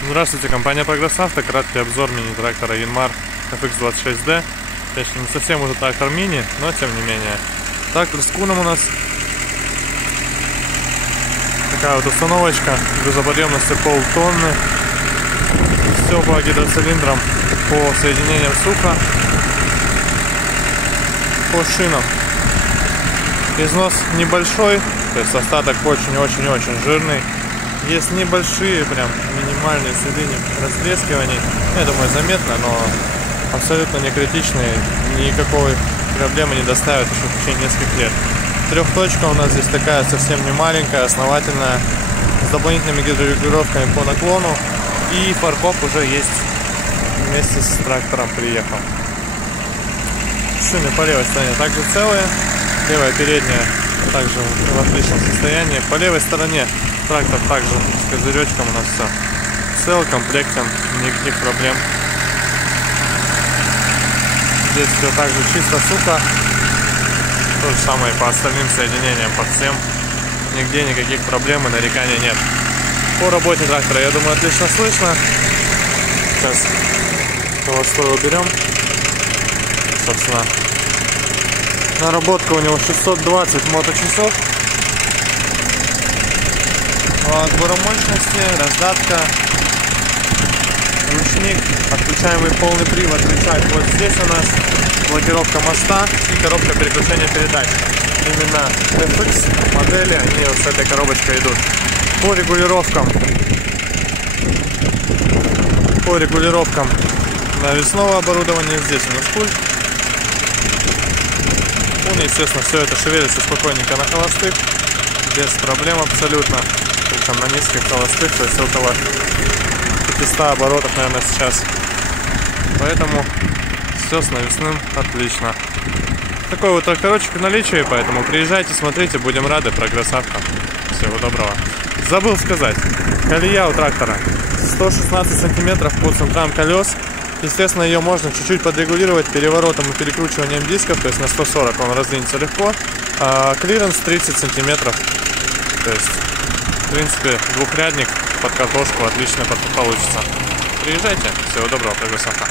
Здравствуйте, компания Прогрессавто. Краткий обзор мини-трактора Yanmar FX26D. Конечно, не совсем уже трактор мини, но тем не менее. Трактор с куном у нас. Такая вот установочка грузоподъемностью полтонны. Все по гидроцилиндрам, по соединениям сука, по шинам. Износ небольшой, то есть остаток очень-очень-очень жирный. Есть небольшие, прям минимальные следы растрескиваний. Я думаю, заметно, но абсолютно не критичные. Никакой проблемы не доставят еще в течение нескольких лет. Трехточка у нас здесь такая совсем не маленькая, основательная, с дополнительными гидрорегулировками по наклону. И фаркоп уже есть, вместе с трактором приехал. Шины по левой стороне также целые. Левая передняя также в отличном состоянии. По левой стороне трактор также с козыречком, у нас все цел, комплектен, никаких проблем. Здесь все также чисто, сука. То же самое по остальным соединениям, по всем. Нигде никаких проблем и нареканий нет. По работе трактора, я думаю, отлично слышно. Сейчас холостой уберем. Собственно, наработка у него 620 моточасов. По отбору мощности, раздатка, ручник, отключаемый полный привод, рычаг. Вот здесь у нас блокировка моста и коробка переключения передач. Именно FX модели, они вот с этой коробочкой идут. По регулировкам навесного оборудования здесь у нас пульт. Он, естественно, все это шевелится спокойненько на холостых, без проблем абсолютно. Причем на низких холостых, то есть около 500 оборотов, наверное, сейчас. Поэтому все с навесным отлично. Такой вот тракторочек в наличии, поэтому приезжайте, смотрите, будем рады. Прогрессавто. Всего доброго. Забыл сказать, колея у трактора 116 сантиметров по центрам колес. Естественно, ее можно чуть-чуть подрегулировать переворотом и перекручиванием дисков, то есть на 140 он раздвинется легко. А клиренс 30 сантиметров, то есть, в принципе, двухрядник под картошку отлично получится. Приезжайте, всего доброго, Прогрессавто.